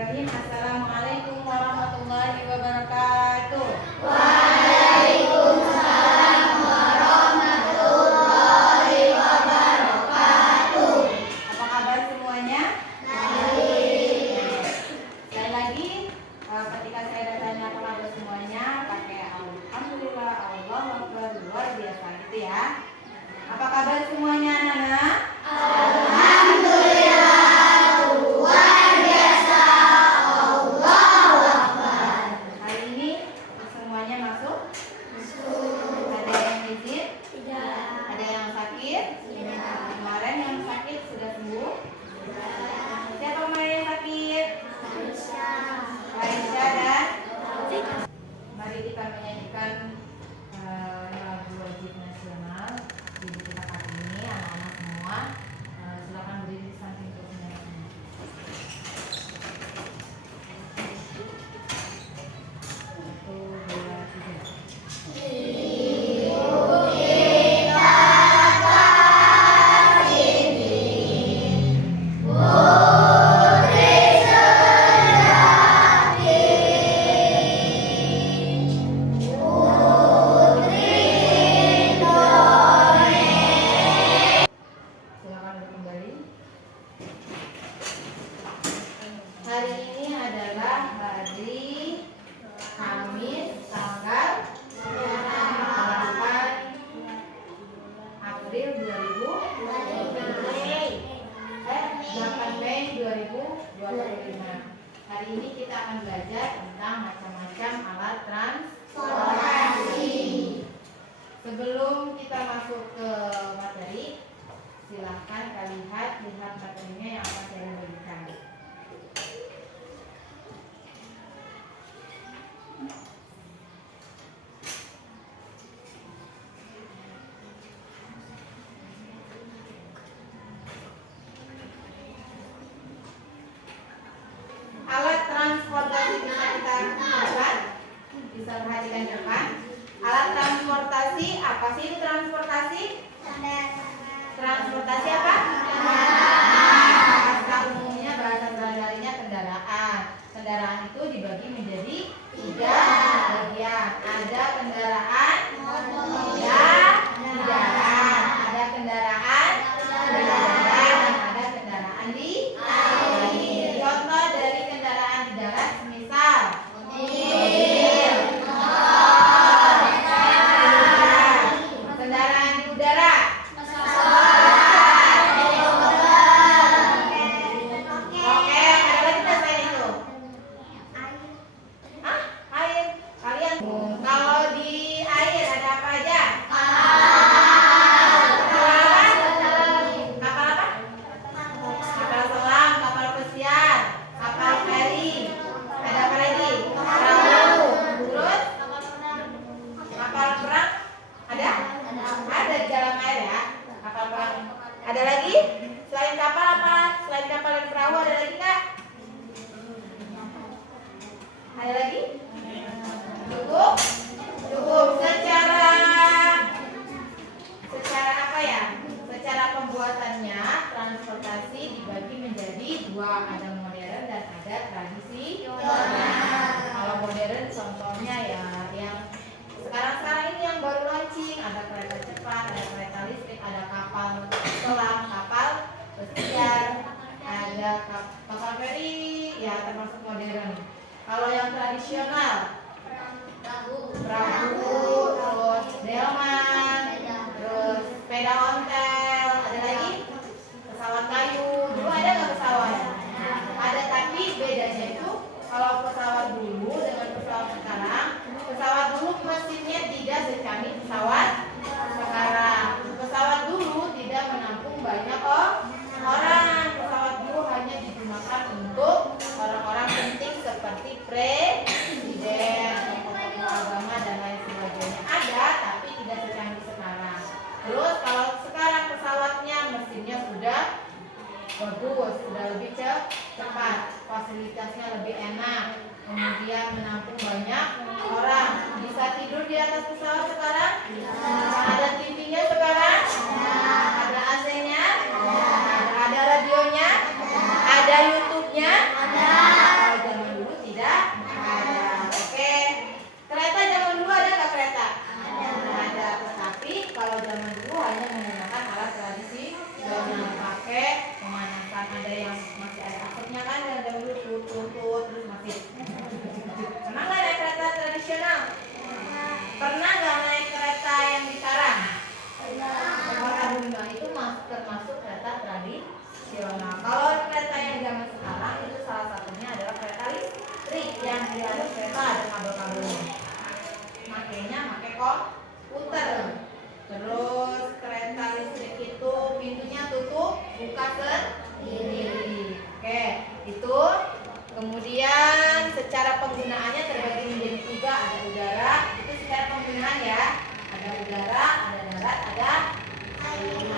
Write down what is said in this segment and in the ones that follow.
Bismillahirrahmanirrahim. Assalamualaikum warahmatullahi wabarakatuh. Waalaikumsalam warahmatullahi wabarakatuh. Apa kabar semuanya? Baik. Sekali lagi, ketika saya datanya apa kabar semuanya, pakai alhamdulillah, Allahu akbar, luar biasa gitu ya. Apa kabar semuanya anak-anak? Alhamdulillah, luar biasa. Allahu Akbar. Hari ini semuanya masuk? Masuk. Ada yang izin? Tidak. Ada yang sakit? Tidak. Kemarin yang sakit sudah sembuh? Siapa kemarin yang sakit? Aisyah dan mari kita menyanyikan lagu wajib nasional ibu kita kali ini. Anak-anak semua silakan berdiri di samping untuk menyanyikan. Satu, dua, tiga. Silakan duduk kembali. Hari ini adalah hari Kamis tanggal 8 April 8 Mei 2025. Hari ini kita akan belajar tentang macam-macam alat transportasi. Sebelum kita masuk ke materi, silahkan kalian lihat materinya yang akan saya berikan. Alat transportasi bisa kita lihat, bisa perhatikan di depan. Alat transportasi, apa sih itu transportasi? Transportasi apa? Bahasa umumnya, bahasa sehari-harinya kendaraan. Kendaraan itu dibagi menjadi 3 bagian. Ada kendaraan roda, ada kendaraan berjalan, ada kendaraan di air. Contoh dari kendaraan di darat semisal mobil, kendaraan di udara, oke, ada lagi nggak selain itu? Air. Kalian kalau di air ada apa aja? Kapal apa? Kapal selam, kapal pesiar, kapal feri. Ada apa lagi? Perahu. Terus kapal perang ada? Ada di dalam air ya. Kapal perang. Ada lagi? Selain kapal apa? Selain kapal dan perahu ada lagi nggak? Ada lagi? Cukup? Cukup. Secara apa ya? Secara pembuatannya transportasi dibagi menjadi 2, ada modern dan ada tradisional. Kalau modern contohnya ya yang sekarang ini yang baru launching, ada kereta cepat, ada kereta listrik, ada kapal selam, kapal pesiar, ada kapal feri, ya termasuk modern. Kalau yang tradisional, perahu, terus delman, terus sepeda ontel, ada lagi pesawat kayu. Dulu ada nggak pesawat? Ada, tapi bedanya itu kalau pesawat dulu dengan pesawat sekarang, pesawat dulu mesinnya tidak secanggih pesawat sekarang. Pesawat dulu tidak menampung banyak orang. Pesawat dulu hanya digunakan untuk orang-orang penting seperti presiden, tokoh agama dan lain sebagainya. Ada, tapi tidak secanggih sekarang. Terus kalau sekarang pesawatnya mesinnya sudah bagus, sudah lebih cepat, fasilitasnya lebih enak, kemudian menampung banyak orang. Bisa tidur di atas pesawat sekarang? Ada TV-nya sekarang? Ada AC-nya? Ada radionya? Ada YouTube-nya? secara penggunaannya terbagi menjadi 3, ada udara, itu secara penggunaan ya. Ada udara, ada darat, ada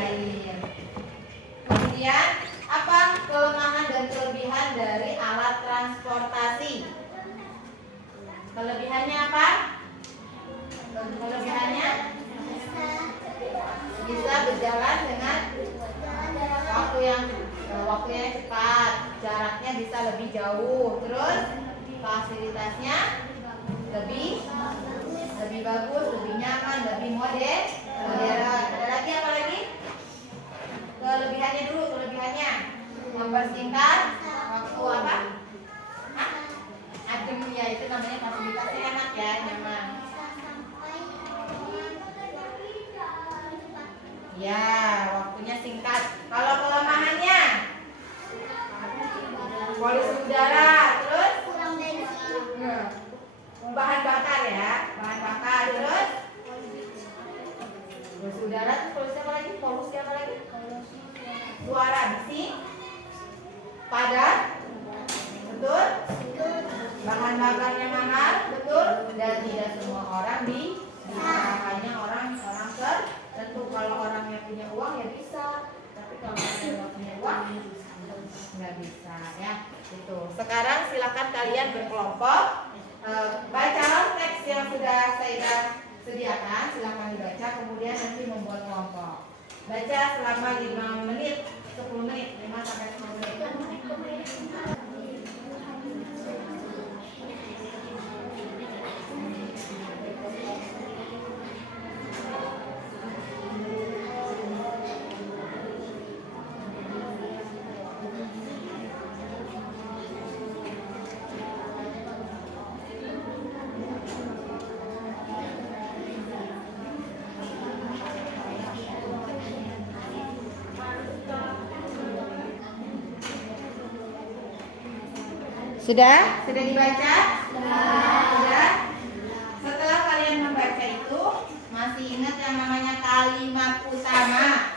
air. Kemudian apa kelemahan dan kelebihan dari alat transportasi? Kelebihannya apa? Kelebihannya bisa berjalan dengan waktunya cepat, jaraknya bisa lebih jauh, terus fasilitasnya lebih bagus, lebih nyaman, lebih modern. Ada lagi apa lagi? Kelebihannya dulu, kelebihannya mempersingkat waktu apa? Adem ya, itu namanya fasilitasnya enak ya, nyaman. Ya, waktunya singkat. Kalau kelemahannya polusi udara, terus kurang bensin, bahan bakar ya, bahan bakar, terus polusi udara, terus polusi apa lagi? Suara bising, padat, betul? Bahan bakarnya mahal, betul? Dan tidak semua orang bisa, hanya orang tertentu. Kalau orangnya punya uang ya bisa, tapi kalau orang nggak punya uang nggak bisa ya. Itu. Sekarang silakan kalian berkelompok baca teks yang sudah saya sediakan, silakan dibaca, kemudian nanti membuat kelompok. Baca selama 5 menit, 10 menit, 5 sampai 10 menit. Sudah? Sudah dibaca? Sudah? Setelah kalian membaca itu, masih ingat yang namanya kalimat utama?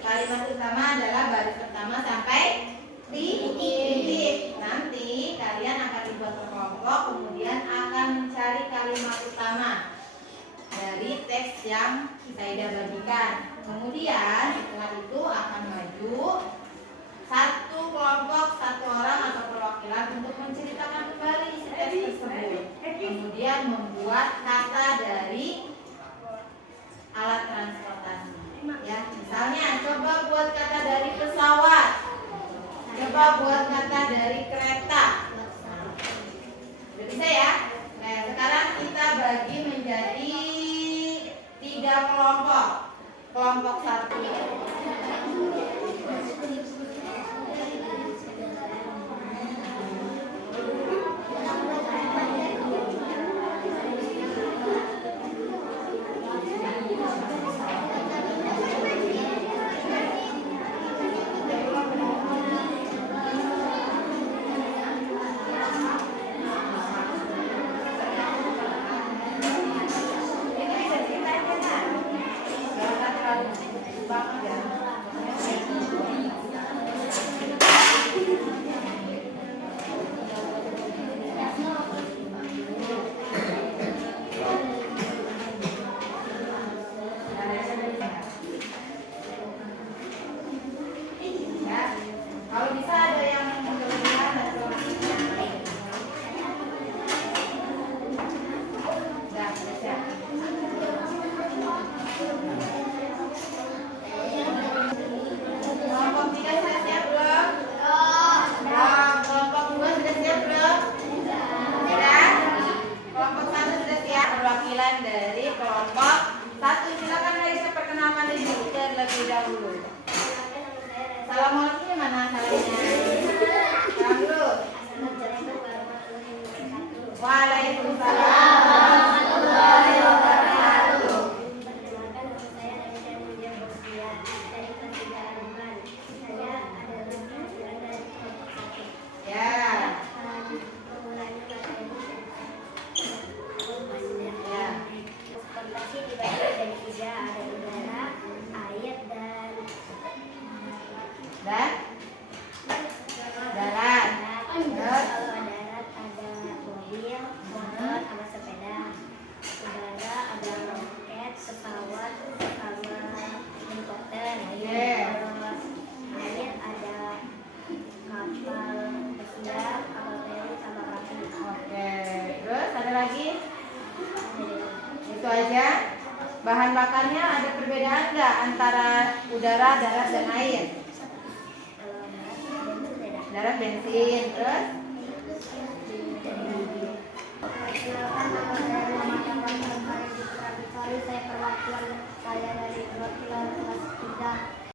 Kalimat utama adalah baris pertama sampai titik. Nanti kalian akan dibuat kelompok, kemudian akan mencari kalimat utama dari teks yang saya bagikan. Kemudian setelah itu akan maju satu kelompok, satu orang atau perwakilan untuk menceritakan kembali isi teks tersebut. Kemudian membuat kata dari alat transportasi. Ya, misalnya coba buat kata dari pesawat. Coba buat kata dari kereta. Udah bisa ya? Nah, sekarang kita bagi menjadi 3 kelompok. Kelompok 1. aja. Bahan bakarnya ada perbedaan nggak antara udara, darat, dan air? Darat bensin, terus Saya perwakilan saya dari perwakilan kelas 3